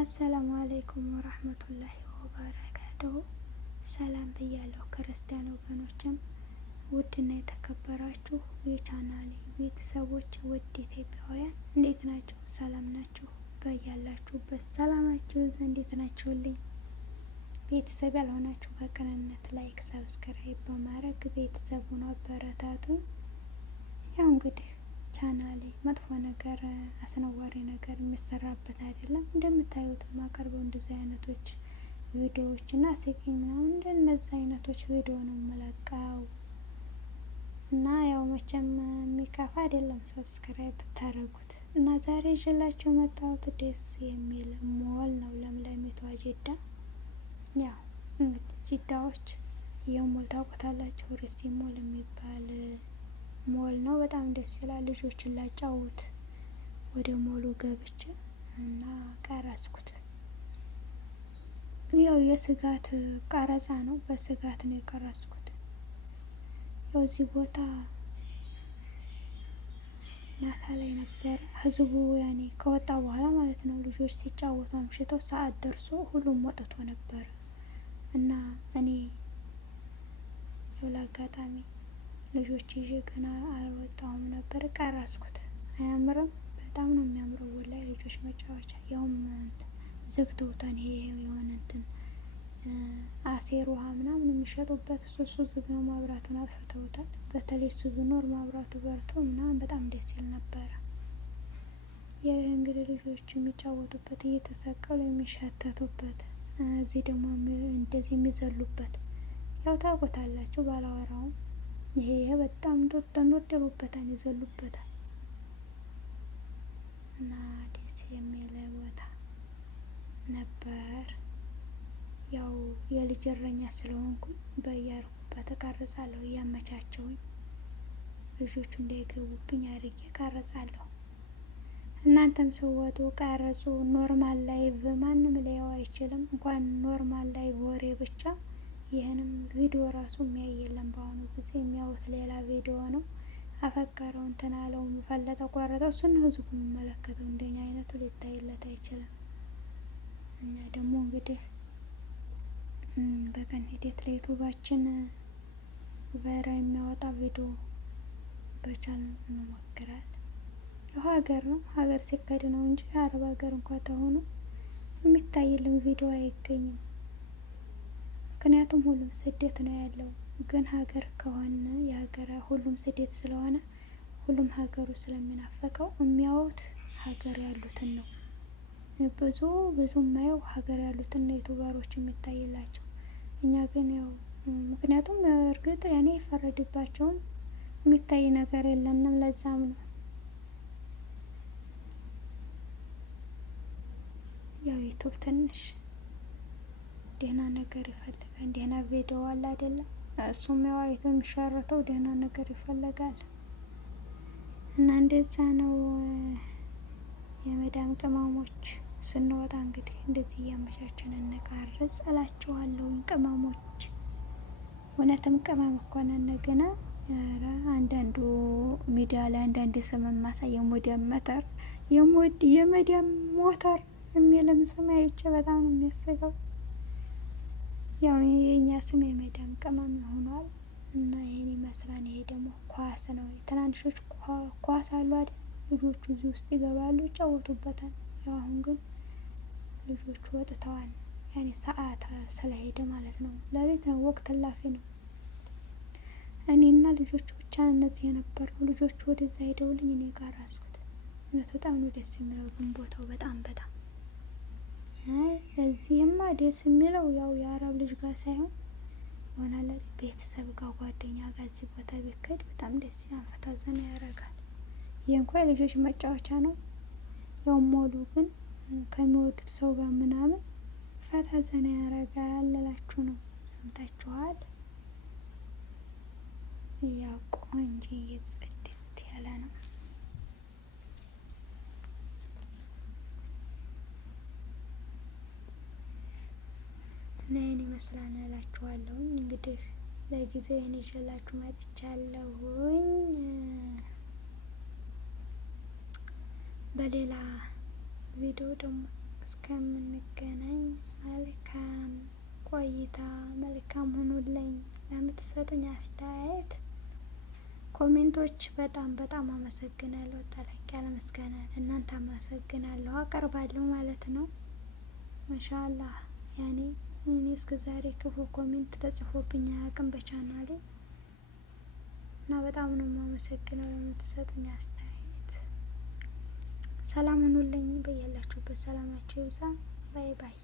አሰላሙ አለይኩም ወራህመቱላሂ ወበረካቱሁ። ሰላም ብያለሁ ክርስቲያን ወገኖችም፣ ውድና የተከበራችሁ የቻናሌ ቤተሰቦች፣ ውድ ኢትዮጵያውያን እንዴት ናችሁ? ሰላም ናችሁ? በያላችሁበት ሰላማችሁ ዘንድ እንዴት ናችሁልኝ? ቤተሰብ ያልሆናችሁ በቅንነት ላይክ፣ ሰብስክራይብ በማድረግ ቤተሰቡን አበረታቱ። ያው እንግዲህ ቻናሌ መጥፎ ነገር አስነዋሪ ነገር የሚሰራበት አይደለም። እንደምታዩት የማቀርበው እንደዚህ አይነቶች ቪዲዮዎች እና አስቂኝ ምናምን እንደነዚህ አይነቶች ቪዲዮ ነው የምለቀው እና ያው መቼም የሚከፋ አይደለም ሰብስክራይብ ብታደርጉት። እና ዛሬ ይዤላችሁ የመጣሁት ደስ የሚል ሞል ነው፣ ለምለሚቷ ጅዳ። ያው እንግዲህ ጅዳዎች የሞል ታውቁታላችሁ፣ ሪሲ ሞል የሚባል ሞል ነው። በጣም ደስ ይላል። ልጆችን ላጫውት ወደ ሞሉ ገብቼ እና ቀረጽኩት። ያው የስጋት ቀረጻ ነው፣ በስጋት ነው የቀረጽኩት። ያው እዚህ ቦታ ማታ ላይ ነበር ህዝቡ ያኔ ከወጣ በኋላ ማለት ነው። ልጆች ሲጫወቱ አምሽተው ሰዓት ደርሶ ሁሉም ወጥቶ ነበር እና እኔ ያው ለአጋጣሚ ልጆች ይዤ ገና አልወጣሁም ነበር፣ ቀረጽኩት። አያምርም? በጣም ነው የሚያምረው ወላሂ። ልጆች መጫወቻ ያውም ዘግተውታን። ይሄ የሆነ እንትን አሴር ውሃ ምናምን የሚሸጡበት እሱ ዝግ ነው፣ ማብራቱን አጥፍተውታል። በተለይ እሱ ቢኖር ማብራቱ በርቶ ምናምን በጣም ደስ ይል ነበረ። ይህ እንግዲህ ልጆች የሚጫወቱበት እየተሰቀሉ የሚሻተቱበት፣ እዚህ ደግሞ እንደዚህ የሚዘሉበት ያው ታውቁታላችሁ፣ ባላወራውም ይሄ በጣም ጦጥ ይሉበታል፣ ይዘሉበታል እና ደስ የሚል ቦታ ነበር። ያው የልጅ እረኛ ስለሆንኩኝ በያርኩበት እቀርጻለሁ፣ እያመቻቸውኝ ልጆቹ እንዳይገቡብኝ አድርጌ እቀርጻለሁ። እናንተም ስወጡ ቀርጹ። ኖርማል ላይቭ ማንም ሊያው አይችልም፣ እንኳን ኖርማል ላይቭ ወሬ ብቻ ይህንም ቪዲዮ ራሱ የሚያይ የለም። በአሁኑ ጊዜ የሚያዩት ሌላ ቪዲዮ ነው። አፈቀረው እንትን አለው ፈለጠ ቆረጠው፣ እሱን ህዝቡ የሚመለከተው። እንደኛ አይነቱ ሊታይለት አይችልም። እኛ ደግሞ እንግዲህ በቀን ሂደት ለዩቱባችን ቫይራ የሚያወጣ ቪዲዮ በቻል እንሞክራል። ያው ሀገር ነው፣ ሀገር ሲከድ ነው እንጂ አረብ ሀገር እንኳ ተሆኑ የሚታይልን ቪዲዮ አይገኝም። ምክንያቱም ሁሉም ስደት ነው ያለው። ግን ሀገር ከሆነ የሀገር ሁሉም ስደት ስለሆነ ሁሉም ሀገሩ ስለሚናፈቀው የሚያዩት ሀገር ያሉትን ነው። ብዙ የማየው ሀገር ያሉትን ነው ዩቱበሮች የሚታይላቸው። እኛ ግን ያው ምክንያቱም እርግጥ ያኔ የፈረድባቸውም የሚታይ ነገር የለንም። ለዛም ነው ያው ዩቱብ ትንሽ ደህና ነገር ይፈልጋል። ደህና ቪዲዮ አለ አይደለም? እሱም ያው አይቶ የሚሻረተው ደህና ነገር ይፈልጋል እና እንደዛ ነው። የመዳም ቅመሞች ስንወጣ እንግዲህ እንደዚህ እያመቻችን እንቀርጽ እላችኋለሁ። ቅመሞች እውነትም ቅመም እኮ ነን። ገና አንዳንዱ ሚዲያ ላይ አንዳንድ ስም ማሳይ የመዳም ሞተር የሚልም ስም አይቼ በጣም ነው የሚያስቀው። ያው የኛ ስም የመዳም ቅመም ሆኗል እና ይሄን ይመስላል። ይሄ ደግሞ ኳስ ነው። ትናንሾች ኳስ አሉ አይደል? ልጆቹ እዚህ ውስጥ ይገባሉ፣ ይጫወቱበታል። ያው አሁን ግን ልጆቹ ወጥተዋል። ያኔ ሰዓት ስለሄደ ማለት ነው። ለሊት ነው፣ ወቅት እላፊ ነው። እኔና ልጆቹ ብቻ እነዚህ የነበርነው። ልጆቹ ወደዛ ሄደውልኝ እኔ ጋር ራስኩት። እውነት በጣም ነው ደስ የሚለው ግን ቦታው በጣም እዚህማ ደስ የሚለው ያው የአረብ ልጅ ጋር ሳይሆን ይሆናል ቤተሰብ ጋር ጓደኛ ጋር እዚህ ቦታ ቢከድ በጣም ደስ ይላል፣ ፈታ ዘና ያደርጋል። ይህ እንኳን የልጆች መጫወቻ ነው። ያው ሞሉ ግን ከሚወዱት ሰው ጋር ምናምን ፈታ ዘና ያደርጋል እላችሁ ነው። ሰምታችኋል። ያው ቆንጆ ጽድት ያለ ነው። እና ይህን ይመስላል እላችኋለሁኝ። እንግዲህ ለጊዜው ይህን ይዤላችሁ መጥቻለሁኝ። በሌላ ቪዲዮ ደግሞ እስከምንገናኝ መልካም ቆይታ፣ መልካም ሁኑልኝ። ለምትሰጡኝ አስተያየት ኮሜንቶች በጣም አመሰግናለሁ። ጠለቅ ያለ ምስጋና እናንተ አመሰግናለሁ አቀርባለሁ ማለት ነው። ማሻአላህ ያኔ እኔ እስከ ዛሬ ክፉ ኮሜንት ተጽፎብኝ አያውቅም በቻናሌ እና በጣም ነው የማመሰግነው ለምትሰጡኝ አስተያየት። ሰላም ሁኑልኝ። በያላችሁበት ሰላማችሁ ይብዛ። ባይ ባይ።